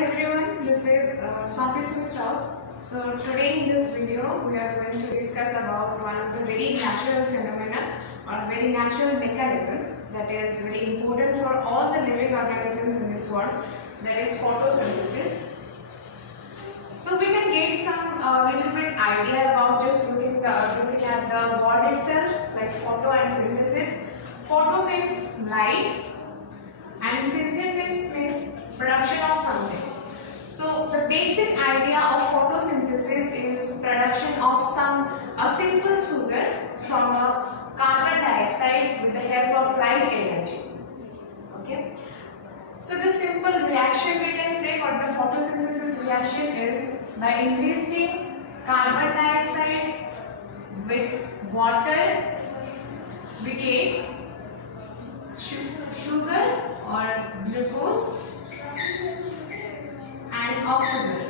Everyone, this is Swati Sumitra. So today in this video we are going to discuss about one of the very natural phenomena or very natural mechanism that is very important for all the living organisms in this world, that is photosynthesis. So we can get some little bit idea about just looking at the word itself, like photo and synthesis. Photo means light and synthesis means production of something. So the basic idea of photosynthesis is production of a simple sugar from a carbon dioxide with the help of light energy. Okay. So the simple reaction we can say what the photosynthesis reaction is, by increasing carbon dioxide with water we get sugar or glucose and oxygen.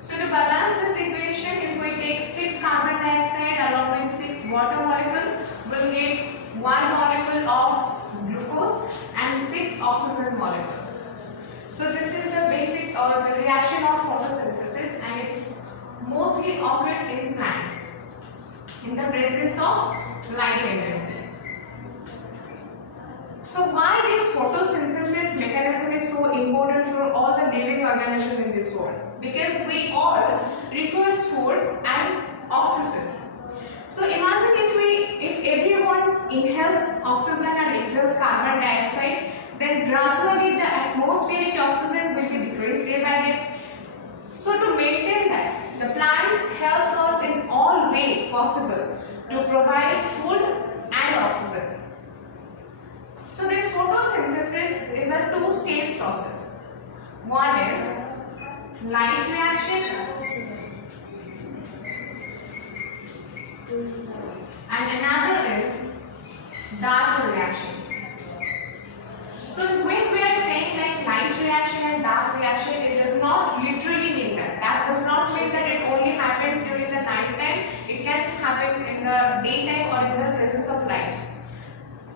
So to balance this equation, if we take 6 carbon dioxide along with 6 water molecule, we will get 1 molecule of glucose and 6 oxygen molecule. So this is the basic or the reaction of photosynthesis, and it mostly occurs in plants in the presence of light energy. So why this photosynthesis mechanism is so important for all the living organisms in this world? Because we all requires food and oxygen. So imagine if everyone inhales oxygen and exhales carbon dioxide, then gradually the atmospheric oxygen will be decreased day by day. So to maintain that, the plants helps us in all way possible to provide food and oxygen. So this photosynthesis is a two-stage process. One is light reaction and another is dark reaction. So when we are saying like light reaction and dark reaction, it does not literally mean that. That does not mean that it only happens during the night time. It can happen in the daytime or in the presence of light.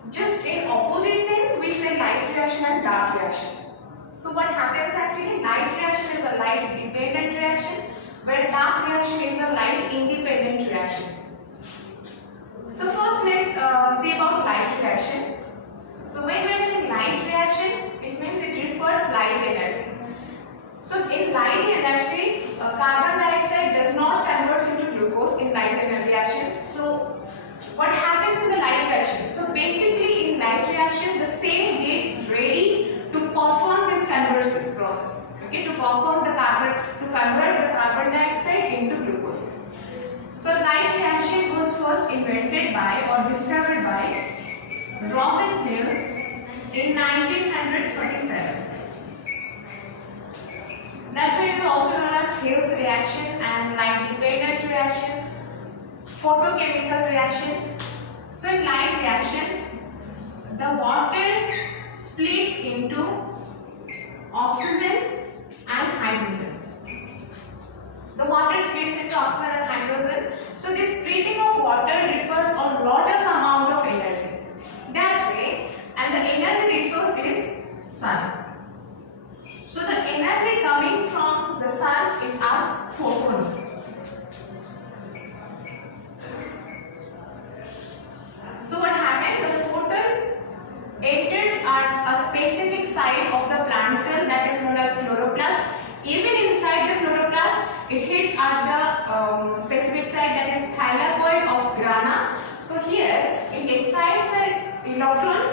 Just in opposite sense, we say light reaction and dark reaction. So what happens actually? Light reaction is a light dependent reaction, where dark reaction is a light independent reaction. So first let's see about light reaction. So when we are saying light reaction, it means it requires light energy. So in light energy, carbon dioxide does not convert into glucose in light energy reaction. So what happens in the light reaction? So basically in light reaction, the cell gets ready to perform this conversion process. Okay, to convert the carbon dioxide into glucose. So light reaction was first invented by or discovered by Robert Hill in 1927. That's why it is also known as Hill's reaction and light dependent reaction, photochemical reaction. So in light reaction, the water splits into oxygen and hydrogen. The water splits into oxygen and hydrogen. So this splitting of water requires a lot of amount of energy. That's why, and the energy resource is sun. So the energy coming from the sun is as photon. So what happened? The photon enters at a specific site of the plant cell, that is known as chloroplast. Even inside the chloroplast, it hits at the specific site, that is thylakoid of grana. So here it excites the electrons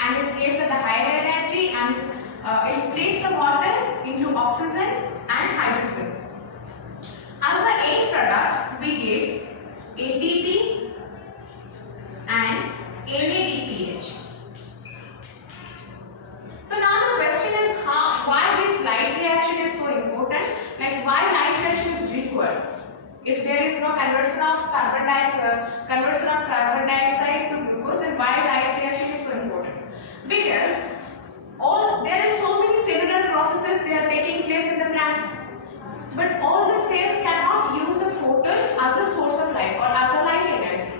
and it gets at the higher energy, and it splits the water into oxygen and hydrogen. As the end product, we get ATP and NADPH. So now the question is why this light reaction is so important, like why light reaction is required. If there is no conversion of carbon dioxide to glucose, then why light reaction is so important? Because there are so many cellular processes they are taking place in the plant, but all the cells cannot use the photon as a source of light or as a light energy.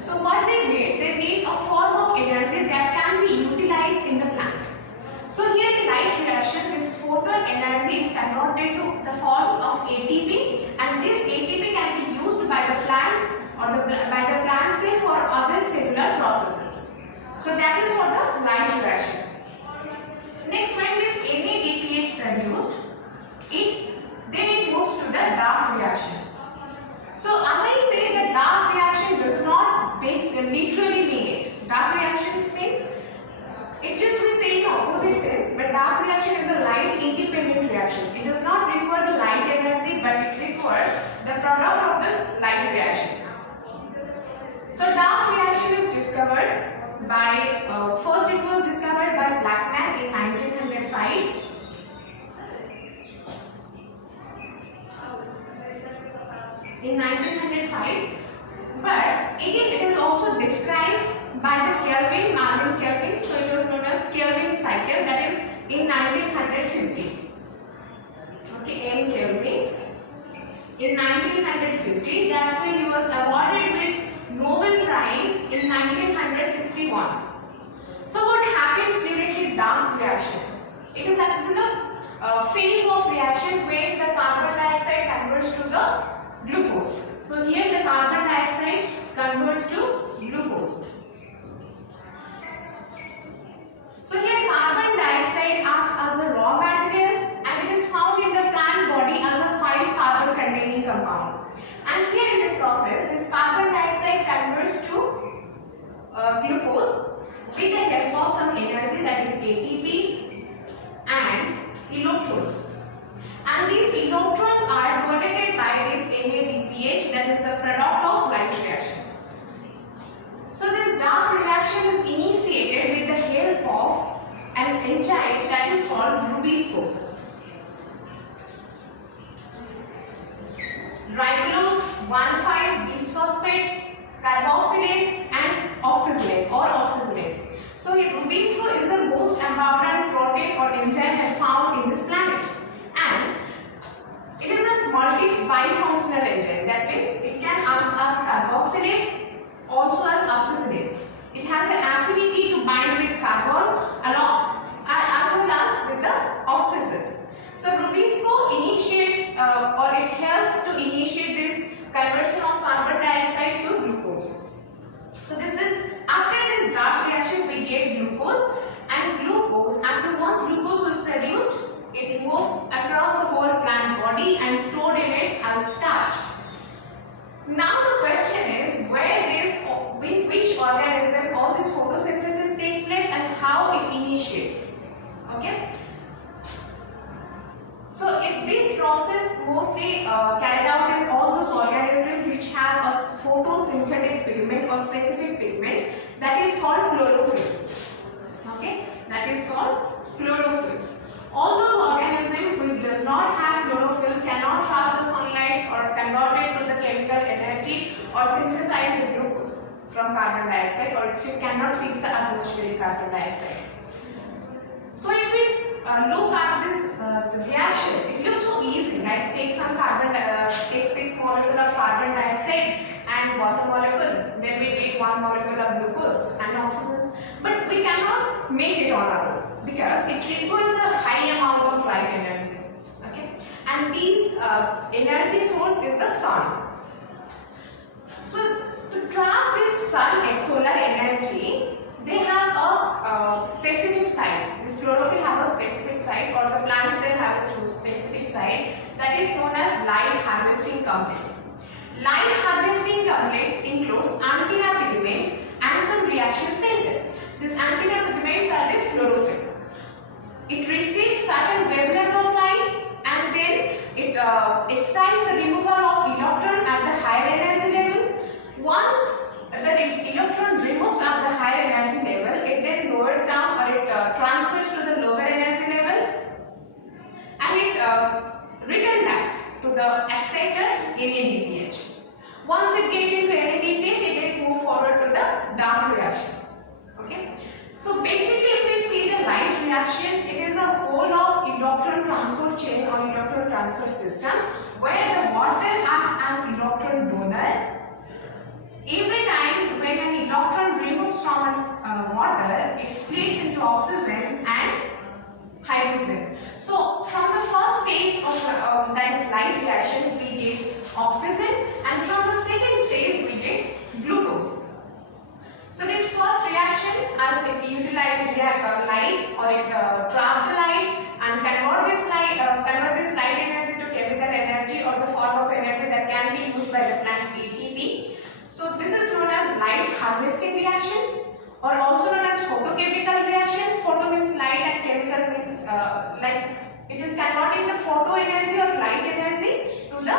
So what they need a form of energy that can be utilized in the plant. So here in light reaction, this photon energy is converted to the form of ATP, and this ATP can be used by the plant or by the plant cell for other cellular processes. So that is for the light reaction. Next, when this NADPH produced, then it moves to the dark reaction. So as I say, the dark reaction does not literally mean it. Dark reaction means it just we say in opposite sense, but dark reaction is a light independent reaction. It does not require the light energy, but it requires the product of this light reaction. So dark reaction is discovered by, first it was discovered by Blackman in 1905. In 1905, but again it is also described by the Marvin Kelvin, so it was known as Kelvin cycle, that is in 1950. Okay, M. Kelvin in 1950, that's when he was awarded with Nobel Prize in 1961. So what happens during the dark reaction? It is actually the phase of reaction where the carbon dioxide converts to the glucose. So here the carbon dioxide converts to glucose. So here carbon dioxide acts as a raw material and it is found in the plant body as a 5-carbon containing compound. And here in this process, this carbon dioxide converts to glucose with the help of some energy, that is ATP and electrons. And these electrons are donated by this NADPH, that is the product of light reaction. So this dark reaction is initiated with the help of an enzyme that is called rubisco. Ribulose 1,5-bisphosphate carboxylase and oxygenase. So rubisco is the most important protein or enzyme found in this planet. And it is a bifunctional enzyme. That means it can act as carboxylase, also as oxygenase. It has the ability to bind with carbon along as well as with the oxygen. So rubisco initiates or it helps to initiate this conversion of carbon dioxide to glucose. So this is after this dark reaction we get glucose, and glucose, after once glucose was produced, it moved across the whole plant body and stored in it as starch. Now the question is with which organism all this photosynthesis takes place and how it initiates. Okay. So this process mostly carried out in all those organisms which have a photosynthetic pigment or specific pigment, that is called chlorophyll. Okay, that is called chlorophyll. All those organisms which does not have chlorophyll cannot have the sunlight or convert it to the chemical energy or synthesize the glucose from carbon dioxide, or if you cannot fix the atmospheric carbon dioxide. So if we look at this reaction, it looks so easy, right? Take some take 6 molecules of carbon dioxide and water molecule, then we get 1 molecule of glucose and oxygen. But we cannot make it on our own because it requires a high amount of light energy. Okay, and these energy source is the sun. So to trap this sun solar energy, they have a specific site. This chlorophyll have a specific site, or the plant cell have a specific site, that is known as light harvesting complex. Light harvesting complex includes antenna pigment and some reaction center. These antenna pigments are this chlorophyll. It receives certain wavelength of light and then it excites the removal of electron at the higher energy level. Once the electron removes at the higher energy level, it then lowers down or it transfers to the lower energy level and it returns back to the exciter NADPH. Once it gets into NADPH, it moves forward to the dark reaction. Okay. So basically, if we see the light reaction, it is a whole of electron transport chain or electron transfer system where the water acts as electron donor. Every time when an electron removes from water, it splits into oxygen and hydrogen. So from the first stage of light reaction we get oxygen, and from the second stage we get glucose. So this first reaction, as it utilizes light, or it trap the light and convert this light energy to chemical energy or the form of energy that can be used by the plant ATP. So this is known as light harvesting reaction, or also known as photochemical reaction. Photo means light and chemical means it is converting the photo energy or light energy to the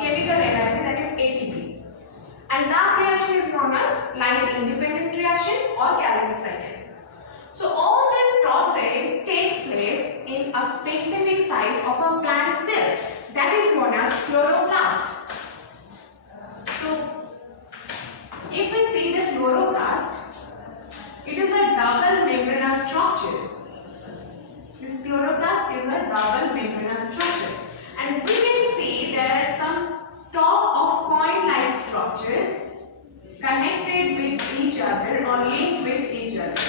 chemical energy, that is ATP. And dark reaction is known as light independent reaction or Calvin cycle. So all this process takes place in a specific site of a plant cell, that is known as chloroplast. So if we see the chloroplast, it is a double membranous structure. This chloroplast is a double membranous structure, and we can see there are some stalk of coin-like structure connected with each other or linked with each other.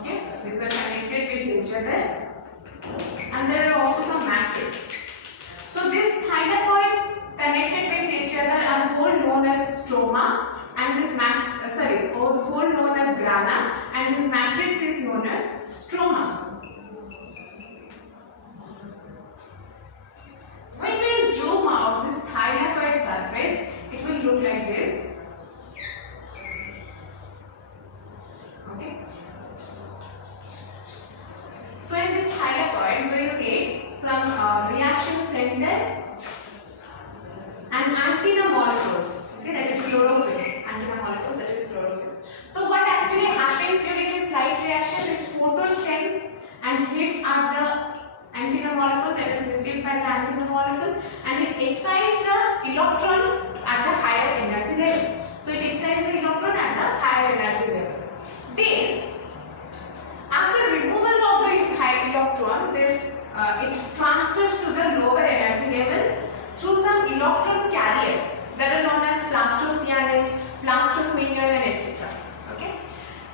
Okay, these are connected with each other, and there are also some matrix. So these thylakoids connected with each other are whole known as stroma, and this whole known as grana, and this matrix is known as stroma. When we zoom out this thylakoid surface, it will look like this. Okay. So in this thylakoid, we will get some reaction center and antenna molecules. Okay, that is chlorophyll. Antenna molecules, that is chlorophyll. So what actually happens during this light reaction is photon comes and hits at the antenna molecule, that is received by the antenna molecule, and it excites the electron at the higher energy level. So it excites the electron at the higher energy level. Then, after removal of the high electron, it transfers to the lower energy level through some electron carriers that are known as plastocyanin, plastoquinone, and etc. Okay.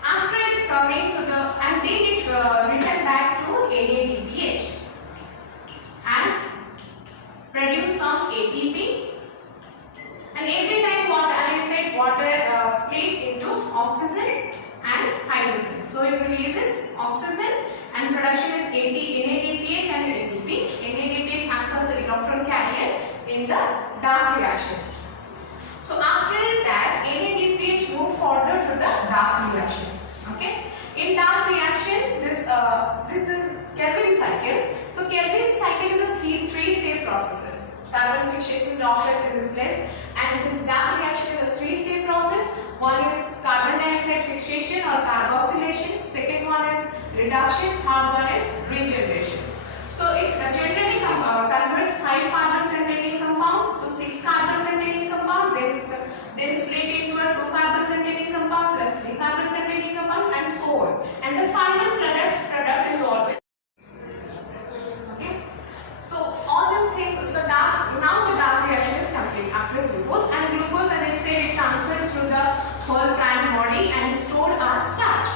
After it coming to the, and then it return back to NADPH and produce some ATP, and every time water splits into oxygen and hydrogen. So it releases oxygen and production is NADPH and ATP. NADPH acts as the electron carrier in the dark reaction. So after that, NADPH move further to the dark reaction. Okay. In dark reaction, this is Calvin cycle. So Calvin cycle is a three-step process. Carbon fixation occurs in this place, and this dark reaction is a three-step process. One is carbon dioxide fixation or carboxylation. Second one is reduction. Third one is regeneration. So it generally converts 5 carbon containing compound to 6 carbon containing compound, then split into a 2 carbon containing compound plus 3 carbon containing compound, and so on. And the final product is always okay. So all these things. So now the dark reaction is complete after glucose, and glucose, as I said, it transfers through the whole plant body and stored as starch.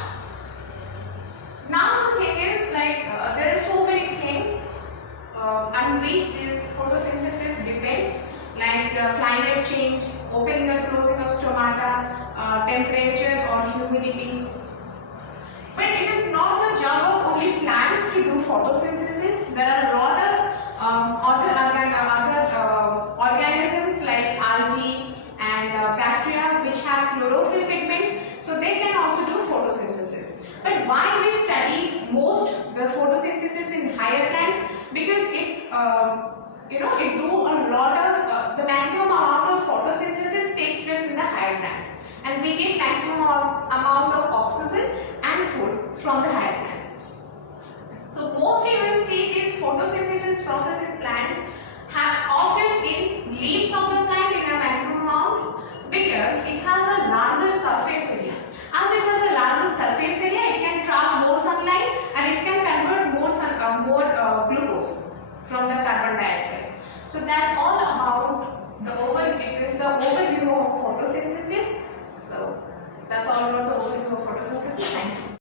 Now the thing is, there are so many things on which this photosynthesis depends, like climate change, opening and closing of stomata, temperature or humidity. But it is not the job of only plants to do photosynthesis. There are a lot of other organisms like algae and bacteria which have chlorophyll pigments, so they can also do photosynthesis. But why we study most the photosynthesis in higher plants? Because it do a lot of the maximum amount of photosynthesis takes place in the higher plants, and we get maximum amount of oxygen and food from the higher plants. So mostly we will see this photosynthesis process in plants occurs in leaves of the plant in a maximum amount, because it has a larger surface area. As it has a larger surface area, it can trap more sunlight and it can convert more glucose from the carbon dioxide. So that's all about the overview of photosynthesis.